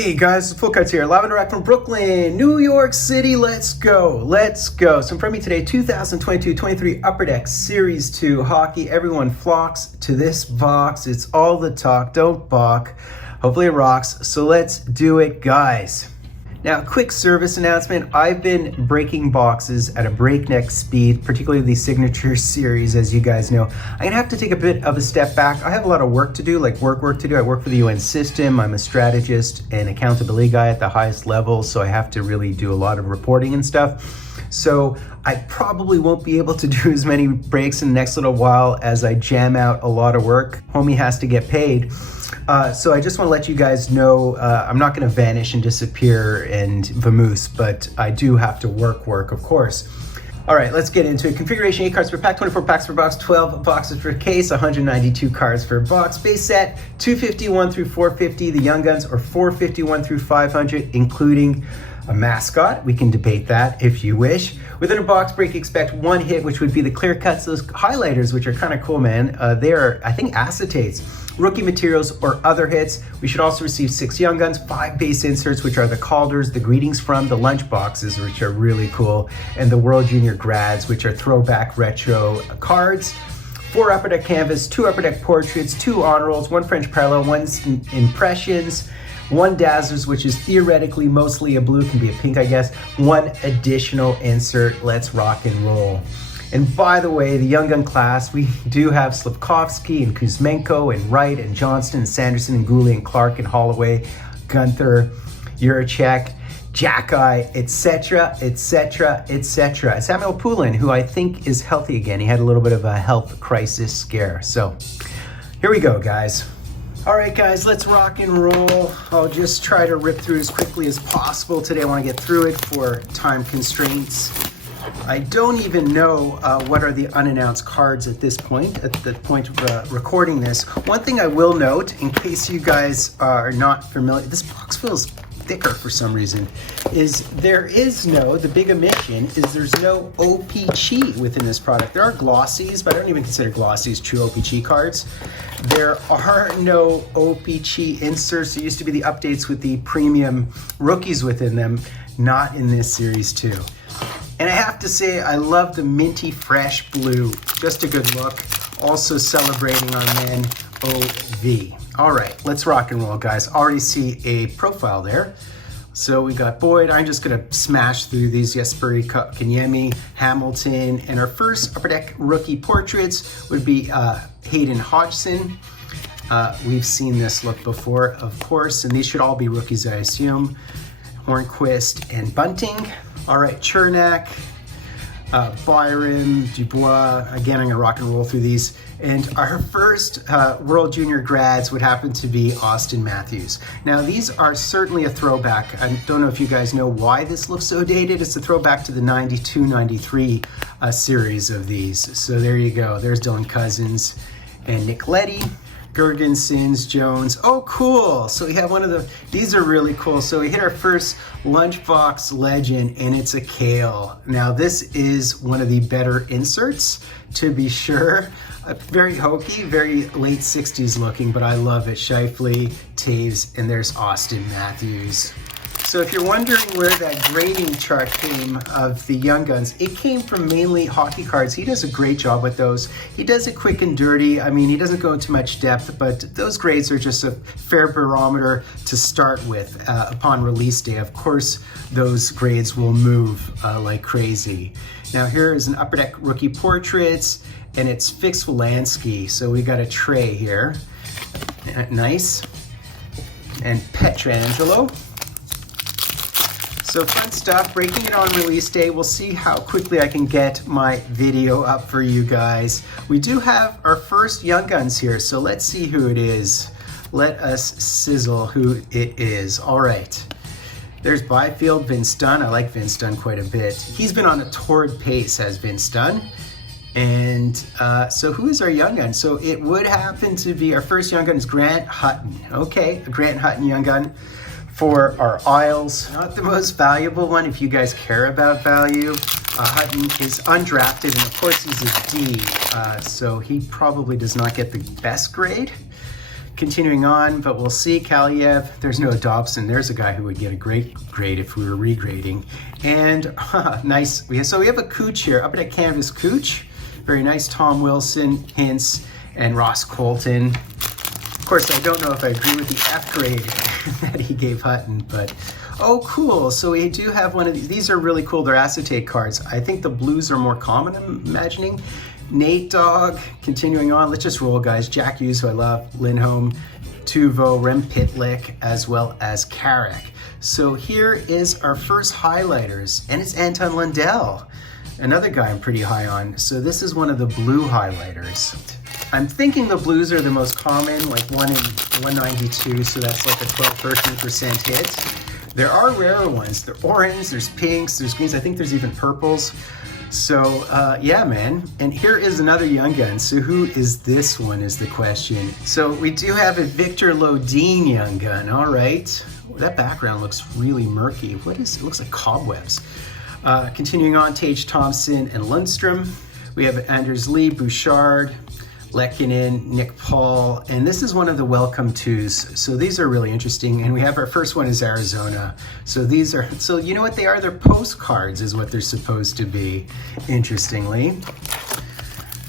Hey guys, Fultoncards here, live and direct from Brooklyn, New York City. Let's go, let's go. So in front of me today, 2022-23 Upper Deck Series 2 hockey. Everyone flocks to this box. It's all the talk, don't balk. Hopefully it rocks, so let's do it, guys. Now, quick service announcement. I've been breaking boxes at a breakneck speed, particularly the Signature Series, as you guys know. I'm gonna have to take a bit of a step back. I have a lot of work to do, like work to do. I work for the UN system. I'm a strategist and accountability guy at the highest level, so I have to really do a lot of reporting and stuff. So I probably won't be able to do as many breaks in the next little while as I jam out a lot of work. Homie has to get paid. So I just want to let you guys know I'm not going to vanish and disappear and vamoose, but I do have to work, of course. All right, let's get into it. Configuration: 8 cards per pack, 24 packs per box, 12 boxes per case, 192 cards per box. Base set 251 through 450. The Young Guns are 451 through 500, including a mascot. We can debate that if you wish. Within a box break, expect one hit, which would be the clear cuts, those highlighters, which are kind of cool, man. They are, I think, acetates, rookie materials, or other hits. We should also receive 6 Young Guns, 5 base inserts, which are the Calders, the Greetings From, the lunch boxes, which are really cool, and the World Junior Grads, which are throwback retro cards. 4 Upper Deck Canvas, 2 Upper Deck Portraits, 2 On Rolls, 1 French Parallel, 1 Impressions, 1 Dazzlers, which is theoretically mostly a blue, can be a pink, I guess. 1 additional insert. Let's rock and roll. And by the way, the Young Gun class, we do have Slafkovsky and Kuzmenko and Wright and Johnston and Sanderson and Gooley and Clark and Holloway, Gunther, Juracek, Jackeye, etc., etc., etc. Samuel Poulin, who I think is healthy again. He had a little bit of a health crisis scare. So here we go, guys. All right, guys, let's rock and roll. I'll just try to rip through as quickly as possible today. I want to get through it for time constraints. I don't even know what are the unannounced cards at this point, at the point of recording this. One thing I will note, in case you guys are not familiar, this box feels thicker for some reason, is there is no, the big omission is there's no OPG within this product. There are glossies, but I don't even consider glossies true OPG cards. There are no OPG inserts. There used to be the updates with the premium rookies within them, not in this series too. And I have to say, I love the minty fresh blue. Just a good look. Also celebrating our man OV. All right, let's rock and roll, guys. Already see a profile there. So we got Boyd. I'm just gonna smash through these. Jesperi Kotkaniemi, Hamilton, and our first Upper Deck rookie portraits would be Hayden Hodgson. We've seen this look before, of course, and these should all be rookies, I assume. Hornquist and Bunting. All right, Chernak, Byron, Dubois. Again, I'm gonna rock and roll through these. And our first World Junior Grads would happen to be Austin Matthews. Now, these are certainly a throwback. I don't know if you guys know why this looks so dated. It's a throwback to the 92-93 series of these. So there you go. There's Dylan Cousins and Nick Leddy. Gergensons, Jones. Oh, cool. So we have one of the, these are really cool. So we hit our first lunchbox legend, and it's a Kale. Now this is one of the better inserts, to be sure. Very hokey, very late 60s looking, but I love it. Shifley, Taves, and there's Austin Matthews. So if you're wondering where that grading chart came of the Young Guns, it came from mainly Hockey Cards. He does a great job with those. He does it quick and dirty. I mean, he doesn't go into much depth, but those grades are just a fair barometer to start with upon release day. Of course, those grades will move like crazy. Now here is an Upper Deck rookie portraits, and it's Fix Wolanski. So we got a tray here. Nice. And Petrangelo. So fun stuff, breaking it on release day. We'll see how quickly I can get my video up for you guys. We do have our first Young Guns here, so let's see who it is. Let us sizzle who it is. All right, there's Byfield, Vince Dunn. I like Vince Dunn quite a bit. He's been on a torrid pace, has Vince Dunn. And so who is our Young Gun? So it would happen to be our first Young Gun is Grant Hutton. Okay, a Grant Hutton Young Gun. For our Isles, not the most valuable one if you guys care about value. Hutton is undrafted, and of course he's a D, so he probably does not get the best grade. Continuing on, but we'll see. Kaliev, there's no Dobson. There's a guy who would get a great grade if we were regrading. And nice. So we have a Cooch here, Upper Deck Canvas Cooch. Very nice. Tom Wilson, Hintz, and Ross Colton. Of course, I don't know if I agree with the F grade that he gave Hutton, but oh, cool. So we do have one of these. These are really cool. They're acetate cards. I think the blues are more common, I'm imagining. Nate Dogg, continuing on. Let's just roll, guys. Jack Hughes, who I love, Lindholm, Tuvo, Rem Pitlick, as well as Carrick. So here is our first highlighters, and it's Anton Lundell, another guy I'm pretty high on. So this is one of the blue highlighters. I'm thinking the blues are the most common, like 1 in 192, so that's like a 12-13% hit. There are rarer ones. There are orange, there's pinks, there's greens, I think there's even purples. So yeah, man. And here is another Young Gun. So who is this one is the question. So we do have a Victor Lodin Young Gun. All right. That background looks really murky. What is it? Looks like cobwebs. Continuing on, Tage Thompson and Lundstrom. We have Anders Lee, Bouchard, Lehkonen, Nick Paul, and this is one of the welcome twos. So these are really interesting. And we have our first one is Arizona. So these are, so you know what they are? They're postcards is what they're supposed to be, interestingly.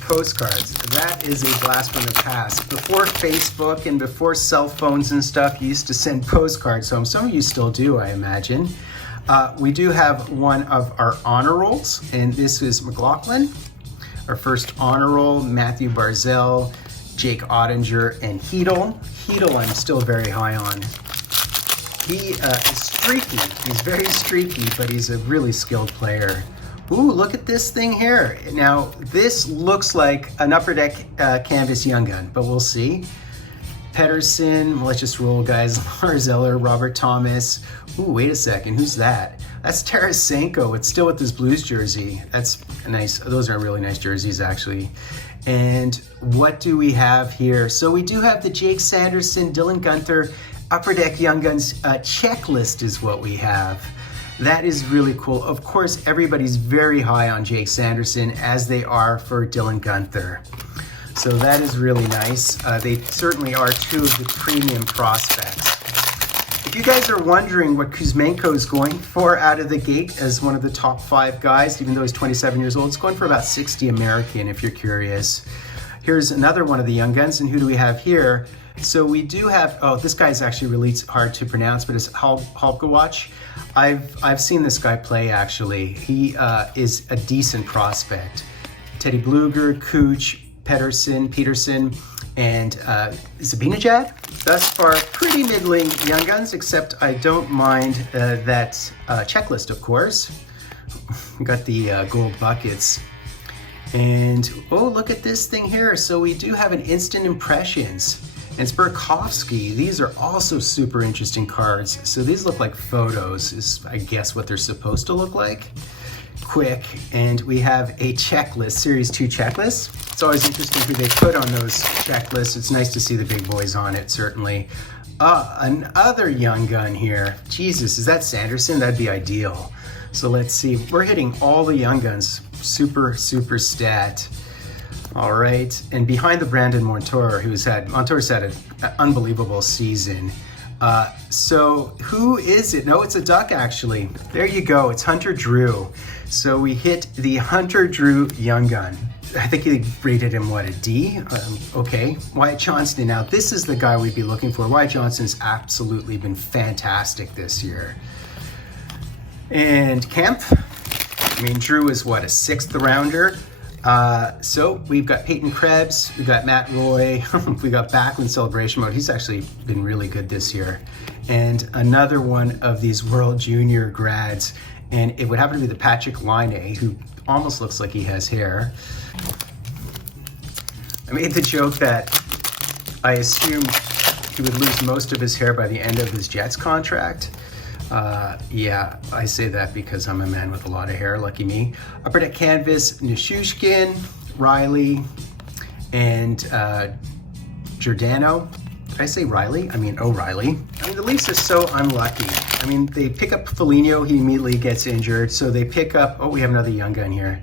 Postcards, that is a blast from the past. Before Facebook and before cell phones and stuff, you used to send postcards home. Some of you still do, I imagine. We do have one of our honor rolls, and this is McLaughlin. Our first honor roll, Matthew Barzell, Jake Ottinger, and Hedel. Hedel I'm still very high on. He is streaky. He's very streaky, but he's a really skilled player. Ooh, look at this thing here. Now, this looks like an Upper Deck Canvas Young Gun, but we'll see. Pedersen, let's just roll, guys. Lars Eller, Robert Thomas. Ooh, wait a second, who's that? That's Tarasenko. It's still with this Blues jersey. That's nice. Those are really nice jerseys, actually. And what do we have here? So we do have the Jake Sanderson, Dylan Guenther, Upper Deck Young Guns checklist is what we have. That is really cool. Of course, everybody's very high on Jake Sanderson, as they are for Dylan Guenther. So that is really nice. They certainly are two of the premium prospects. If you guys are wondering what Kuzmenko is going for out of the gate as one of the top 5 guys, even though he's 27 years old, it's going for about 60 American, if you're curious. Here's another one of the Young Guns, and who do we have here? So we do have, oh, this guy's actually really hard to pronounce, but it's Halkowacz. I've seen this guy play, actually. He is a decent prospect. Teddy Bluger, Cooch, Peterson, and Zabinajad. Thus far, pretty middling Young Guns, except I don't mind that checklist, of course. We got the gold buckets. And, oh, look at this thing here. So we do have an instant impressions. And it's Burakovsky. These are also super interesting cards. So these look like photos, is I guess what they're supposed to look like. Quick, and we have a checklist, Series 2 checklist. It's always interesting who they put on those checklists. It's nice to see the big boys on it, certainly. Another Young Gun here. Jesus, is that Sanderson? That'd be ideal. So let's see. We're hitting all the Young Guns. Super, super stat. All right, and behind the Brandon Montour's had an unbelievable season. So who is it? No, it's a Duck, actually. There you go, it's Hunter Drew. So we hit the Hunter Drew Young Gun. I think he rated him, what, a D? Okay, Wyatt Johnston. Now, this is the guy we'd be looking for. Wyatt Johnston's absolutely been fantastic this year. And Kemp, I mean, Drew is, what, a 6th rounder? So we've got Peyton Krebs, we've got Matt Roy, we got Backlund Celebration Mode. He's actually been really good this year. And another one of these World Junior grads, and it would happen to be the Patrick Laine, who almost looks like he has hair. I made the joke that I assumed he would lose most of his hair by the end of his Jets contract. Yeah, I say that because I'm a man with a lot of hair, lucky me. Upper Deck Canvas, Nishushkin, Riley, and Giordano. Did I say Riley? I mean O'Reilly. I mean, the Leafs are so unlucky. I mean, they pick up Foligno, he immediately gets injured. So they pick up, oh, we have another Young Gun here.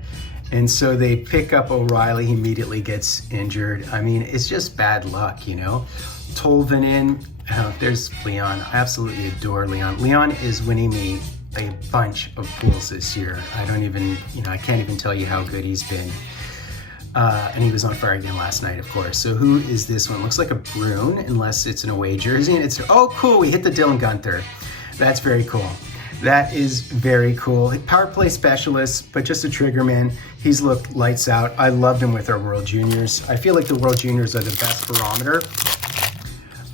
And so they pick up O'Reilly, he immediately gets injured. I mean, it's just bad luck, you know? Tolvanen. There's Leon. I absolutely adore Leon. Leon is winning me a bunch of pools this year. I don't even, I can't even tell you how good he's been. And he was on fire again last night, of course. So who is this one? Looks like a Bruin, unless it's an away jersey. And it's, oh, cool, we hit the Dylan Gunther. That's very cool. That is very cool. Power play specialist, but just a trigger man. He's looked lights out. I loved him with our World Juniors. I feel like the World Juniors are the best barometer.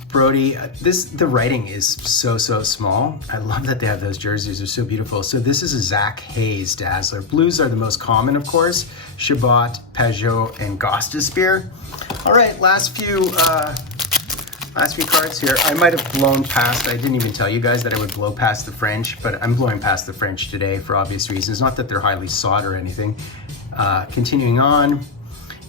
Brody, the writing is so small. I love that they have those jerseys. They're so beautiful. So this is a Zach Hayes Dazzler. Blues are the most common, of course. Chabot, Peugeot, and Gostisbehere. All right, last few cards here. I might have blown past. I didn't even tell you guys that I would blow past the French, but I'm blowing past the French today for obvious reasons. Not that they're highly sought or anything. Continuing on.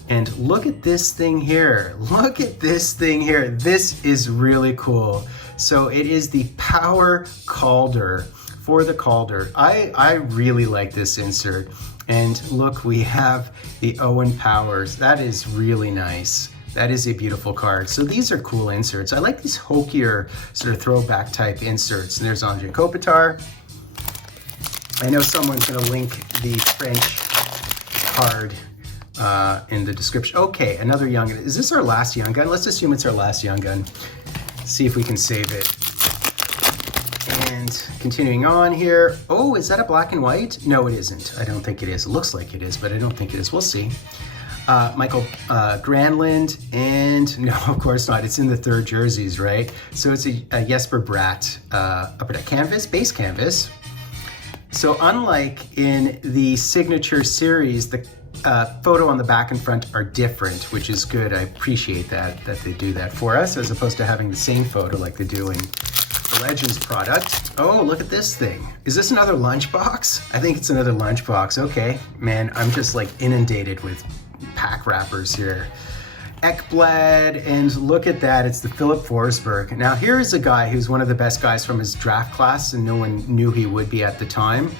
And look at this thing here. Look at this thing here. This is really cool. So it is the Power Calder for the Calder. I really like this insert. And look, we have the Owen Powers. That is really nice. That is a beautiful card. So these are cool inserts. I like these hokier sort of throwback type inserts. And there's Andre Kopitar. I know someone's gonna link the French card in the description. Okay, another Young Gun. Is this our last Young Gun? Let's assume it's our last Young Gun. See if we can save it. And continuing on here. Oh, is that a black and white? No, it isn't. I don't think it is. It looks like it is, but I don't think it is. We'll see. Michael Granlund, and no, of course not. It's in the third jerseys, right? So it's a Jesper Bratt upper deck canvas, base canvas. So unlike in the signature series, the photo on the back and front are different, which is good. I appreciate that they do that for us, as opposed to having the same photo like they do in the Legends product. Oh, look at this thing. Is this another lunchbox? I think it's another lunchbox. Okay, man, I'm just like inundated with pack wrappers here. Ekblad, and look at that, it's the Philip Forsberg. Now here is a guy who's one of the best guys from his draft class, and no one knew he would be at the time.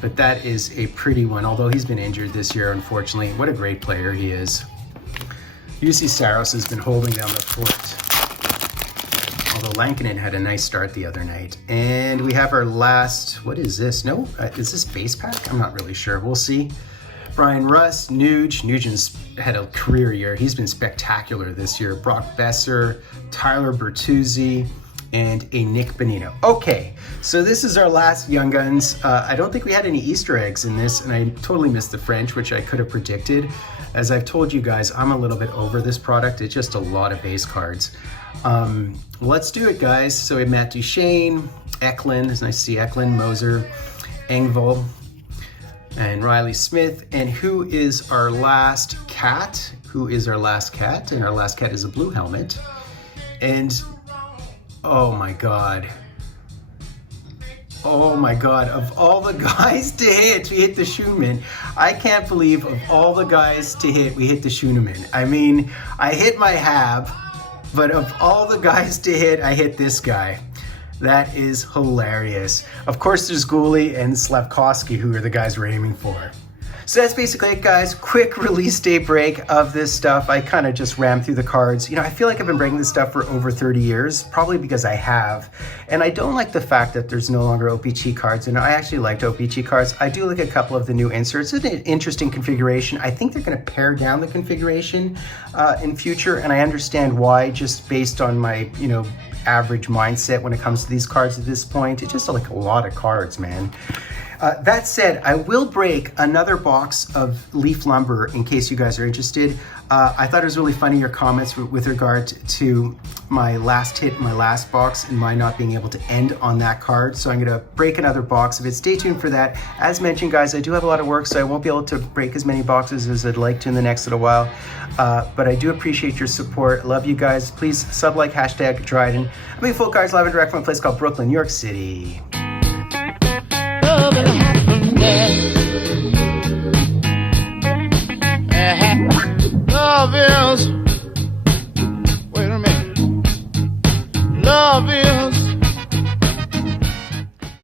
But that is a pretty one, although he's been injured this year, unfortunately. What a great player he is. UC Saros has been holding down the fort. Although Lankinen had a nice start the other night. And we have our last, what is this? No, is this base pack? I'm not really sure, we'll see. Brian Rust, Nuge. Nugent's had a career year. He's been spectacular this year. Brock Besser, Tyler Bertuzzi, and a Nick Bonino. Okay, so this is our last Young Guns. I don't think we had any Easter eggs in this, and I totally missed the French, which I could have predicted. As I've told you guys, I'm a little bit over this product. It's just a lot of base cards. Let's do it, guys. So we have Matt Duchene, Eklund, it's nice to see Eklund, Moser, Engvall, and Riley Smith. And who is our last cat? Who is our last cat? And our last cat is a blue helmet. And oh my God. Oh my God, of all the guys to hit, we hit the Schoenemann. I can't believe of all the guys to hit, we hit the Schoenemann. I mean, I hit my Hab, but of all the guys to hit, I hit this guy. That is hilarious. Of course, there's Gooley and Slavkovsky, who are the guys we're aiming for. So that's basically it, guys. Quick release day break of this stuff. I kind of just rammed through the cards. I feel like I've been breaking this stuff for over 30 years, probably because I have. And I don't like the fact that there's no longer OPG cards. And I actually liked OPG cards. I do like a couple of the new inserts. It's an interesting configuration. I think they're going to pare down the configuration in future. And I understand why, just based on my, average mindset when it comes to these cards at this point. It's just like a lot of cards, man. That said, I will break another box of Leaf Lumber in case you guys are interested. I thought it was really funny, your comments with regard to my last hit, my last box, and my not being able to end on that card. So I'm going to break another box of it. Stay tuned for that. As mentioned, guys, I do have a lot of work, so I won't be able to break as many boxes as I'd like to in the next little while. But I do appreciate your support. Love you guys. Please sub, like, hashtag Dryden. I'm in Fultoncards live and direct from a place called Brooklyn, New York City.